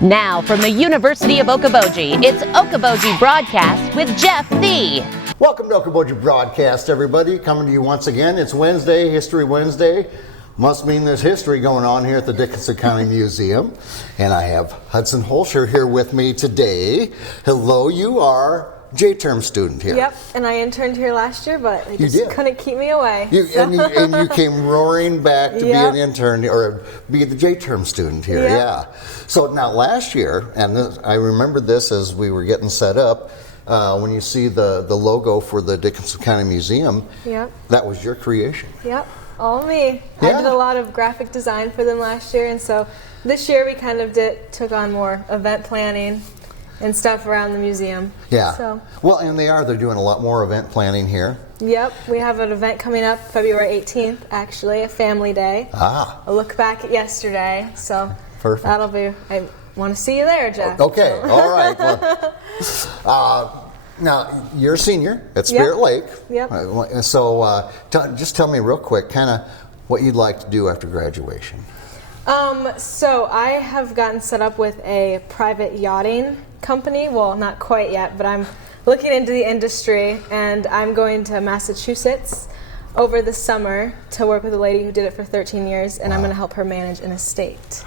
Now from the University of Okoboji, it's Okoboji Broadcast with Jeff Thee. Welcome to Okoboji Broadcast, everybody. Coming to you once again. It's Wednesday, History Wednesday. Must mean there's history going on here at the Dickinson County Museum. And I have Hudsyn Holscher here with me today. Hello, you are J-term student here. Yep, and I interned here last year, but they just couldn't keep me away. And you came roaring back to be an intern or be the J-term student here. Yep. Yeah. So now last year, and I remember this as we were getting set up, when you see the logo for the Dickinson County Museum, that was your creation. Yep, all me. I did a lot of graphic design for them last year, and so this year we kind of took on more event planning and stuff around the museum. Yeah. So. Well, and they're doing a lot more event planning here. Yep, we have an event coming up February 18th, actually, a family day. A look back at yesterday. So perfect. That'll be, I want to see you there, Jeff. Okay, all right. Well, now, you're a senior at Spirit Lake. Yep. So just tell me real quick, kind of what you'd like to do after graduation. So I have gotten set up with a private yachting company. Well, not quite yet, but I'm looking into the industry, and I'm going to Massachusetts over the summer to work with a lady who did it for 13 years, and I'm going to help her manage an estate.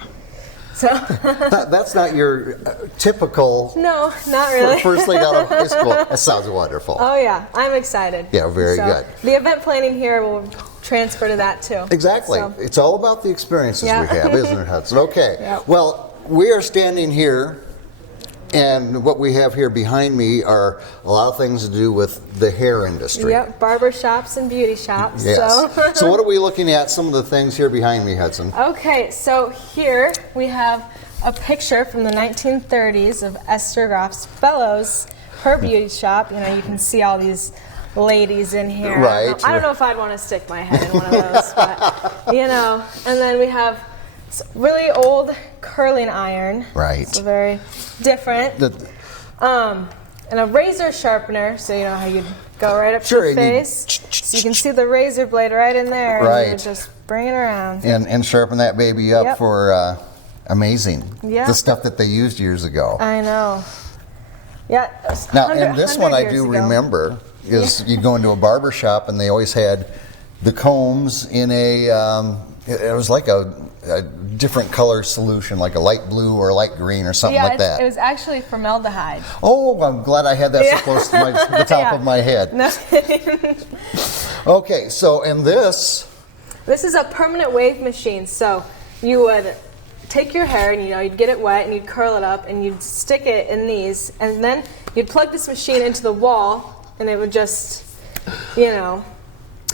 So that's not your typical. No, not really. First thing out of high school. That sounds wonderful. Oh yeah, I'm excited. Yeah, very good. The event planning here will transfer to that too. Exactly. So. It's all about the experiences we have, isn't it, Hudson? Okay. Well, we are standing here, and what we have here behind me are a lot of things to do with the hair industry. Yep, barber shops and beauty shops. Yes. So what are we looking at? Some of the things here behind me, Hudson. Okay, so here we have a picture from the 1930s of Esther Groff's Bellows, her beauty shop. You know, you can see all these ladies in here. Right. I don't know if I'd want to stick my head in one of those, but, you know. And then we have really old curling iron. Right. It's very different. And a razor sharpener, so you know how you'd go right up to your face. So you can see the razor blade right in there. Right. And you would just bring it around. And sharpen that baby up for amazing. Yeah. The stuff that they used years ago. I know. Yeah. Now, and this one I do remember is you go into a barber shop and they always had the combs in a, it was like a different color solution, like a light blue or a light green or something like that. It was actually formaldehyde. Oh, I'm glad I had that so close to the top of my head. No. Okay, so and this is a permanent wave machine. So you would take your hair and you'd get it wet and you'd curl it up and you'd stick it in these, and then you'd plug this machine into the wall and it would just,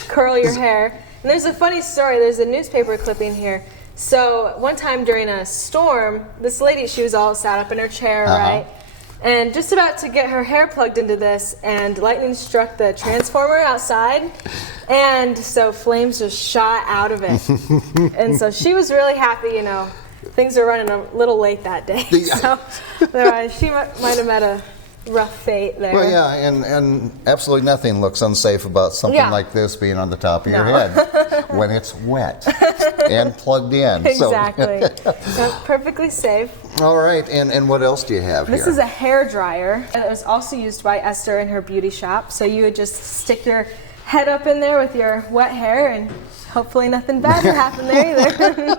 curl your hair. And there's a funny story. There's a newspaper clipping here. So one time during a storm, this lady, she was all sat up in her chair, right? And just about to get her hair plugged into this, and lightning struck the transformer outside, and so flames just shot out of it. And so she was really happy, things were running a little late that day. So she might have met a rough fate there. Well, yeah, and absolutely nothing looks unsafe about something like this being on the top of your head when it's wet and plugged in. Exactly. So perfectly safe. All right, and what else do you have here? This is a hair dryer. It was also used by Esther in her beauty shop. So you would just stick your head up in there with your wet hair, and hopefully nothing bad would happen there either.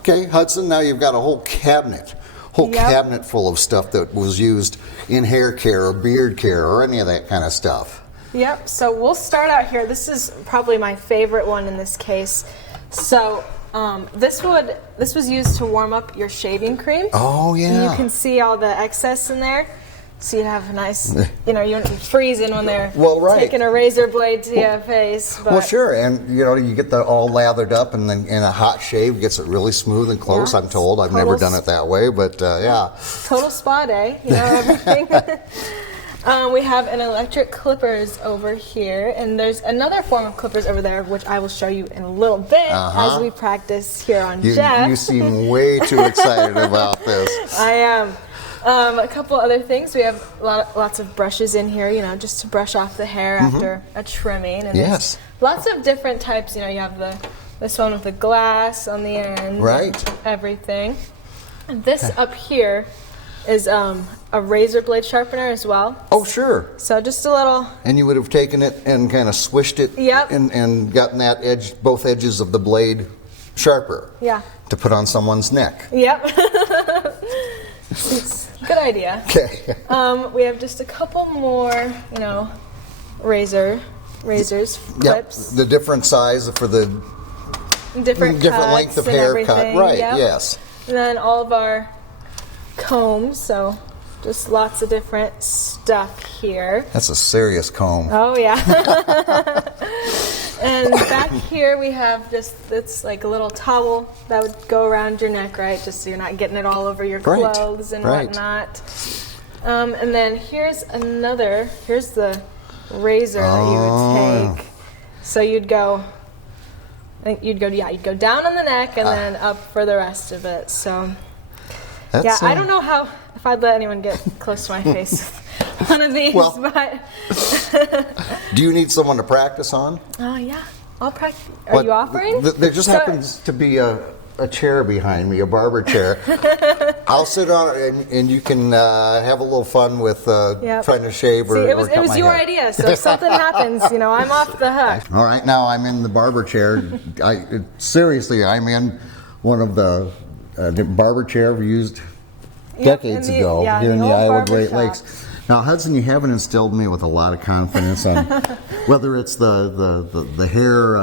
Okay, Hudson, now you've got a whole cabinet full of stuff that was used in hair care or beard care or any of that kind of stuff. Yep, so we'll start out here. This is probably my favorite one in this case. So this was used to warm up your shaving cream. Oh, yeah. And you can see all the excess in there. So you have a nice, you wouldn't be freezing when they're taking a razor blade to your face. But. Well, sure, and you get that all lathered up, and then in a hot shave gets it really smooth and close. I'm told. I've never done it that way, but yeah. Total spa day, everything. We have an electric clippers over here, and there's another form of clippers over there, which I will show you in a little bit as we practice here on Jeff. You seem way too excited about this. I am. A couple other things. We have lots of brushes in here, just to brush off the hair after a trimming. And yes. Lots of different types. You have this one with the glass on the end. Right. Everything. And this up here is a razor blade sharpener as well. Oh, sure. So just a little. And you would have taken it and kind of swished it. Yep. And gotten that edge, both edges of the blade sharper. Yeah. To put on someone's neck. Yep. It's a good idea. Okay. We have just a couple more, razors, clips. Yep. The different size for the Different length of and haircut. everything. Right, Yep. yes. And then all of our combs, so just lots of different stuff here. That's a serious comb. Oh, yeah. And back here we have this, it's like a little towel that would go around your neck, right? Just so you're not getting it all over your clothes and whatnot. And then here's the razor that you would take. So you'd go down on the neck and then up for the rest of it. So I don't know if I'd let anyone get close to my face with one of these, but do you need someone to practice on? Oh yeah, I'll practice. Are you offering? There just happens to be a chair behind me, a barber chair. I'll sit on it, and you can have a little fun with trying to shave or it was cut my your hair. idea, so if something happens, I'm off the hook. All right, now I'm in the barber chair. Seriously, I'm in one of the barber chairs we used decades ago here in the Iowa Great Lakes. Now, Hudson, you haven't instilled me with a lot of confidence on whether it's the hair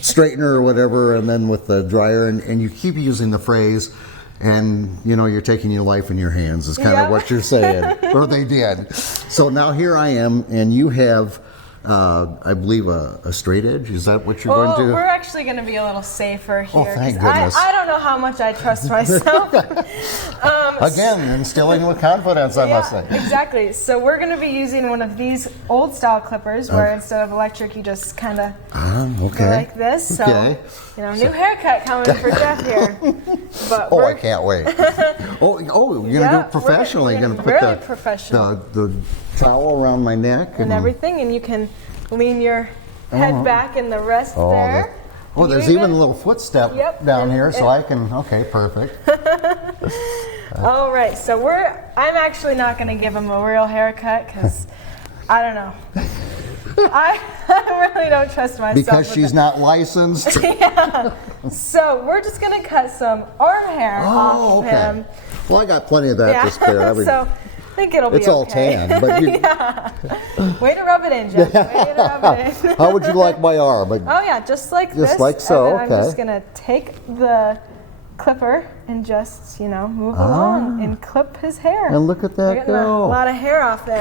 straightener or whatever, and then with the dryer, and you keep using the phrase, and you're taking your life in your hands is kind of what you're saying, or they did. So now here I am, and you have, I believe, a straight edge. Is that what you're going to do? We're actually going to be a little safer here. Oh, thank goodness. I don't know how much I trust myself. Again, instilling with confidence, I must say. Exactly. So we're going to be using one of these old style clippers where instead of electric, you just kind of go like this. So, new haircut coming for Jeff here. But I can't wait. You're going to do it professionally. You're going to put the towel around my neck and everything, and you can lean your head back and the rest there. There's even a little footstep down here, so I can. Okay, perfect. All right, so I'm actually not going to give him a real haircut because I don't know. I really don't trust myself. Because she's not licensed? Yeah. So we're just going to cut some arm hair off him. Well, I got plenty of that to spare. So I think it'll be okay. It's all tan, but Way to rub it in, Jeff. Way to rub it in. How would you like my arm? Just like this. Just like so, and then I'm just going to take the clipper and just, move along and clip his hair. And look at that go. A lot of hair off there.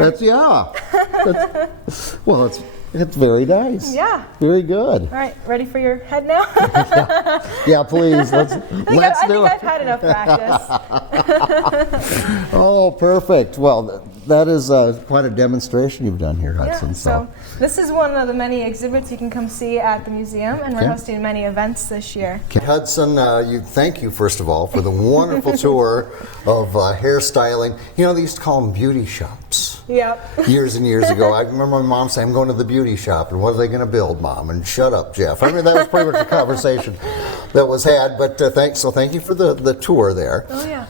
It's very nice. Yeah. Very good. All right, ready for your head now? Yeah, please. Let's do it. I think I've had enough practice. Oh, perfect. Well, that is quite a demonstration you've done here, Hudson. So this is one of the many exhibits you can come see at the museum, and we're hosting many events this year. Hudson, thank you, first of all, for the wonderful tour of hairstyling. They used to call them beauty shops. Yep. Years and years ago. I remember my mom saying, I'm going to the beauty shop, and what are they going to build, Mom? And shut up, Jeff. I mean, that was pretty much the conversation that was had, but thank you for the tour there. Oh, yeah.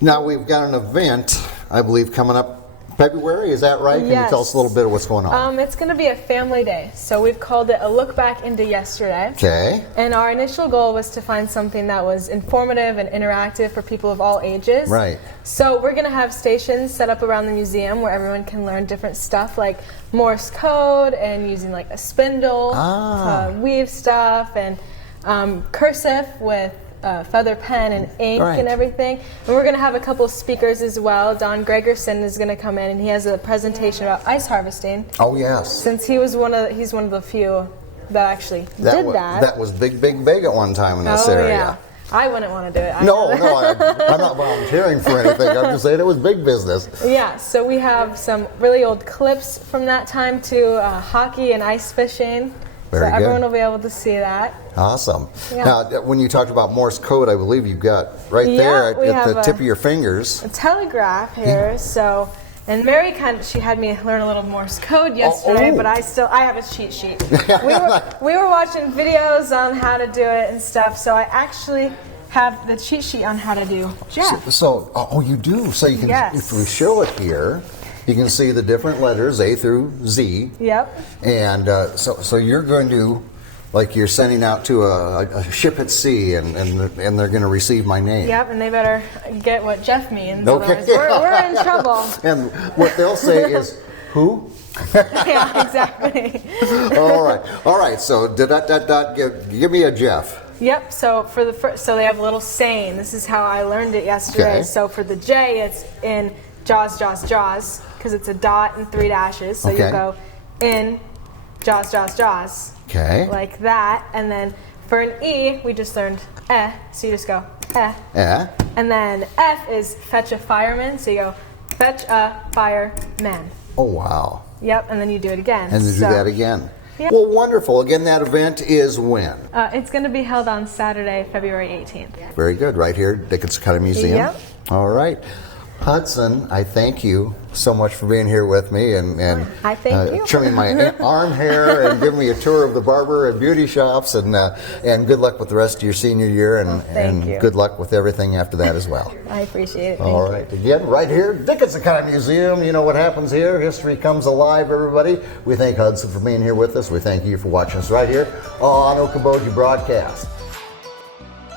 Now, we've got an event, I believe, coming up February, is that right? Can you tell us a little bit of what's going on? It's going to be a family day, so we've called it a look back into yesterday. Okay. And our initial goal was to find something that was informative and interactive for people of all ages. Right. So we're going to have stations set up around the museum where everyone can learn different stuff like Morse code and using like a spindle to weave stuff, and cursive with feather pen and ink and everything. And we're going to have a couple speakers as well. Don Gregerson is going to come in, and he has a presentation about ice harvesting. Oh, yes. Since he's one of the few that actually did that. That was big at one time in this area. Yeah. I wouldn't want to do it. I'm not volunteering for anything. I'm just saying it was big business. Yeah, so we have some really old clips from that time to hockey and ice fishing. Very good. Everyone will be able to see that. Awesome. Yeah. Now, when you talked about Morse code, I believe you've got there at the tip of your fingers a telegraph here. So, and Mary she had me learn a little Morse code yesterday, but I have a cheat sheet. We were watching videos on how to do it and stuff, so I actually have the cheat sheet on how to do Jeff. So you do. So you can, if we show it here, you can see the different letters A through Z. Yep. And so you're going to, like you're sending out to a ship at sea, and they're going to receive my name. Yep, and they better get what Jeff means. Okay. Otherwise we're in trouble. And what they'll say is, who? Yeah, exactly. All right. So give me a Jeff. Yep. So for the first, so they have a little saying. This is how I learned it yesterday. Okay. So for the J, it's in Jaws, Jaws, Jaws, because it's a dot and 3 dashes. So you go in Jaws, Jaws, Jaws. Okay. Like that, and then for an E, we just learned so you just go and then F is fetch a fireman. So you go fetch a fireman. Oh wow. Yep, and then you do it again. And then do that again. Yep. Well, wonderful. Again, that event is when? It's going to be held on Saturday, February 18th. Very good. Right here at Dickinson County Museum. Yep. All right. Hudson, I thank you so much for being here with me and I thank you. trimming my arm hair and giving me a tour of the barber and beauty shops, and good luck with the rest of your senior year, and good luck with everything after that as well. I appreciate it. All right. Again, right here, Dickinson County Museum. You know what happens here. History comes alive, everybody. We thank Hudson for being here with us. We thank you for watching us right here on Okoboji Broadcast.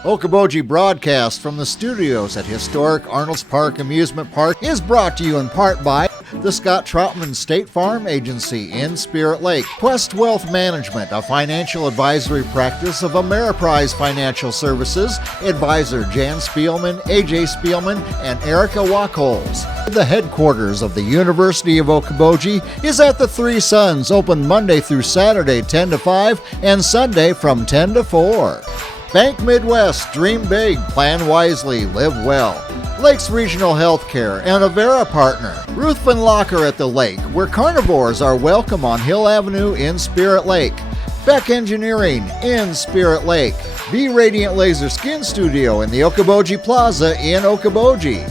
Okoboji Broadcast from the studios at historic Arnold's Park Amusement Park is brought to you in part by the Scott Troutman State Farm Agency in Spirit Lake, Quest Wealth Management, a financial advisory practice of Ameriprise Financial Services, advisor Jan Spielman, AJ Spielman, and Erica Wachholz. The headquarters of the University of Okoboji is at the Three Sons, open Monday through Saturday 10 to 5 and Sunday from 10 to 4. Bank Midwest, dream big, plan wisely, live well. Lakes Regional Healthcare and Avera Partner. Ruthven Locker at the Lake, where carnivores are welcome on Hill Avenue in Spirit Lake. Beck Engineering in Spirit Lake. Be Radiant Laser Skin Studio in the Okoboji Plaza in Okoboji.